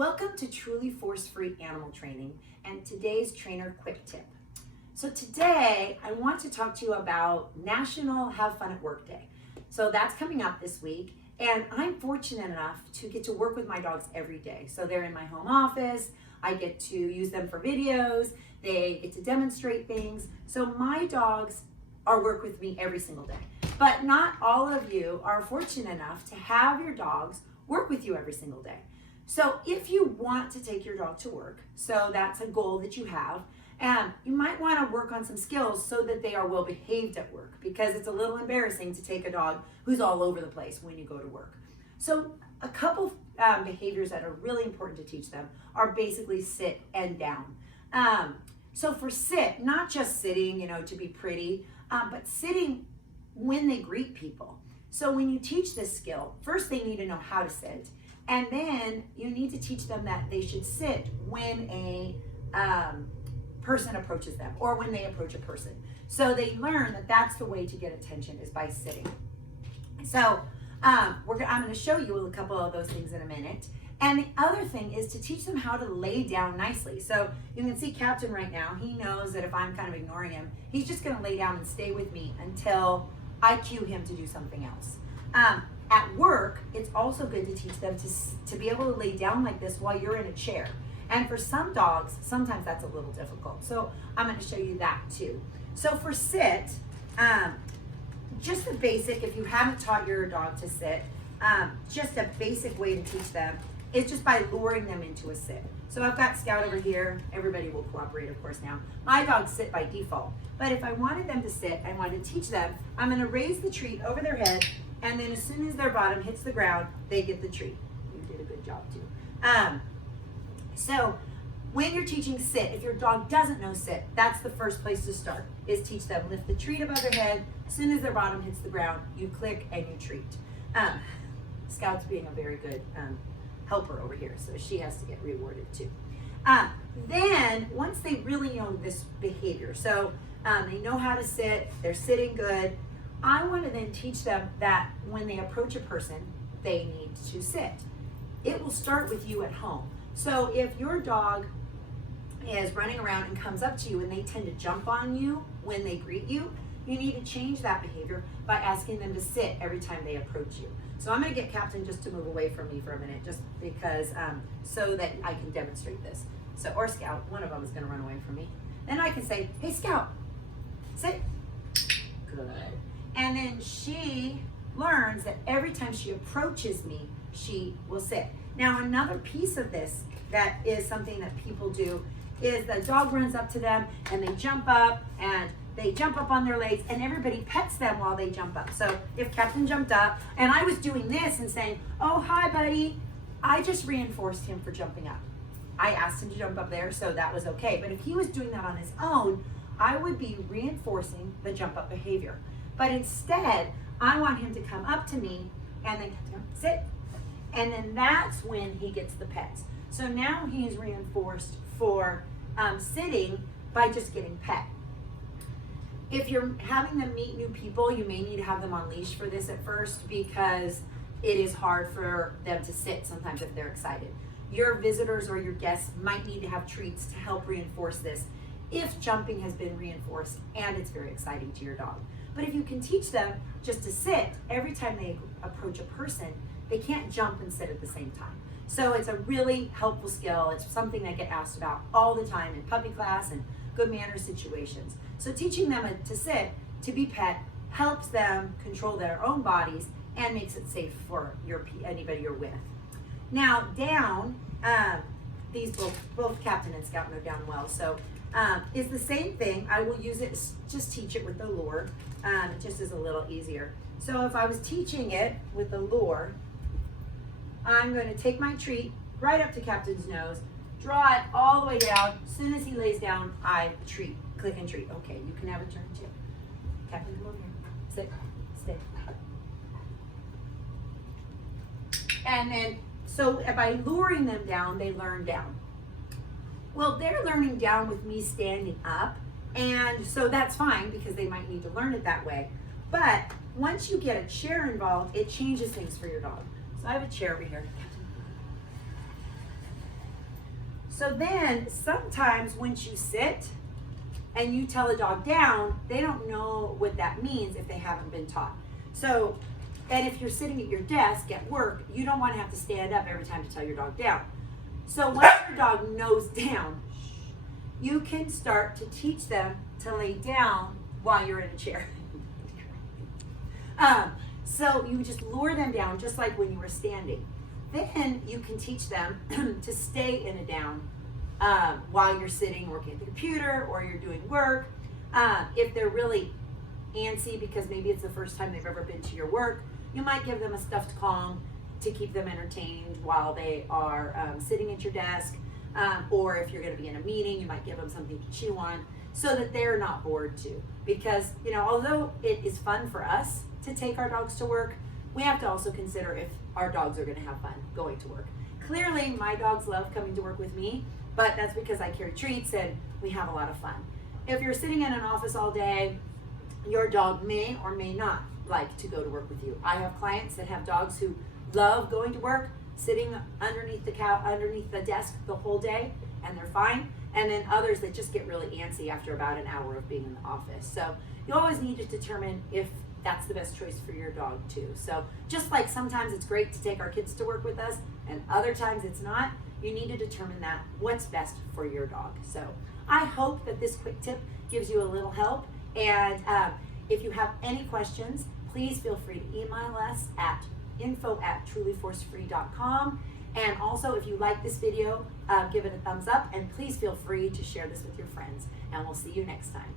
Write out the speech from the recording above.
Welcome to Truly Force-Free Animal Training and today's trainer quick tip. So today I want to talk to you about National Have Fun at Work Day. So that's coming up this week, and I'm fortunate enough to get to work with my dogs every day. So they're in my home office, I get to use them for videos, they get to demonstrate things. So my dogs work with me every single day. But not all of you are fortunate enough to have your dogs work with you every single day. So if you want to take your dog to work, so that's a goal that you have, you might want to work on some skills so that they are well behaved at work, because it's a little embarrassing to take a dog who's all over the place when you go to work. So a couple behaviors that are really important to teach them are basically sit and down. So for sit, not just sitting, to be pretty, but sitting when they greet people. So when you teach this skill, first they need to know how to sit. And then you need to teach them that they should sit when a person approaches them or when they approach a person. So they learn that that's the way to get attention, is by sitting. So I'm going to show you a couple of those things in a minute. And the other thing is to teach them how to lay down nicely. So you can see Captain right now. He knows that if I'm kind of ignoring him, he's just going to lay down and stay with me until I cue him to do something else. At work, it's also good to teach them to be able to lay down like this while you're in a chair. And for some dogs, sometimes that's a little difficult. So I'm going to show you that too. So for sit, just a basic, if you haven't taught your dog to sit, just a basic way to teach them is just by luring them into a sit. So I've got Scout over here. Everybody will cooperate, of course, now. My dogs sit by default. But if I wanted them to sit, I wanted to teach them, I'm going to raise the treat over their head, and then as soon as their bottom hits the ground, they get the treat. You did a good job too. So when you're teaching sit, if your dog doesn't know sit, that's the first place to start, is teach them. Lift the treat above their head. As soon as their bottom hits the ground, you click and you treat. Scout's being a very good helper over here, so she has to get rewarded too. Then once they really know this behavior, so they know how to sit, they're sitting good, I want to then teach them that when they approach a person, they need to sit. It will start with you at home. So if your dog is running around and comes up to you and they tend to jump on you when they greet you, you need to change that behavior by asking them to sit every time they approach you. So I'm going to get Captain just to move away from me for a minute, just because, so that I can demonstrate this. So, or Scout, one of them is going to run away from me. Then I can say, hey Scout, sit. Good. And then she learns that every time she approaches me, she will sit. Now another piece of this that is something that people do is the dog runs up to them and they jump up on their legs, and everybody pets them while they jump up. So if Captain jumped up and I was doing this and saying, oh, hi buddy, I just reinforced him for jumping up. I asked him to jump up there, so that was okay. But if he was doing that on his own, I would be reinforcing the jump up behavior. But instead, I want him to come up to me and then sit. And then that's when he gets the pets. So now he's reinforced for sitting by just getting pet. If you're having them meet new people, you may need to have them on leash for this at first, because it is hard for them to sit sometimes if they're excited. Your visitors or your guests might need to have treats to help reinforce this if jumping has been reinforced and it's very exciting to your dog. But if you can teach them just to sit every time they approach a person, they can't jump and sit at the same time. So it's a really helpful skill. It's something that get asked about all the time in puppy class and good manners situations. So teaching them to sit, to be pet, helps them control their own bodies and makes it safe for anybody you're with. Now down, these both Captain and Scout know down well. So is the same thing. I will use it, just teach it with the lure. It just is a little easier. So if I was teaching it with the lure, I'm going to take my treat right up to Captain's nose, draw it all the way down. As soon as he lays down, I treat, click and treat. Okay, you can have a turn too. Captain, come over here. Sit, stay. And then, so by luring them down, they learn down. Well, they're learning down with me standing up, and so that's fine because they might need to learn it that way. But once you get a chair involved, it changes things for your dog. So I have a chair over here. So then sometimes once you sit and you tell a dog down, they don't know what that means if they haven't been taught. So, and if you're sitting at your desk at work, you don't want to have to stand up every time to tell your dog down. So once your dog knows down, you can start to teach them to lay down while you're in a chair. So you just lure them down just like when you were standing. Then you can teach them to stay in a down while you're sitting working at the computer or you're doing work. If they're really antsy because maybe it's the first time they've ever been to your work, you might give them a stuffed Kong to keep them entertained while they are sitting at your desk. Or if you're going to be in a meeting, you might give them something to chew on so that they're not bored too. Because, you know, although it is fun for us to take our dogs to work, we have to also consider if our dogs are going to have fun going to work. Clearly, my dogs love coming to work with me, but that's because I carry treats and we have a lot of fun. If you're sitting in an office all day, your dog may or may not like to go to work with you. I have clients that have dogs who love going to work, sitting underneath the desk the whole day, and they're fine. And then others that just get really antsy after about an hour of being in the office. So you always need to determine if that's the best choice for your dog too. So just like sometimes it's great to take our kids to work with us and other times it's not, you need to determine that what's best for your dog. So I hope that this quick tip gives you a little help. And if you have any questions, please feel free to email us at info@trulyforcefree.com. And also, if you like this video, give it a thumbs up, and please feel free to share this with your friends. And we'll see you next time.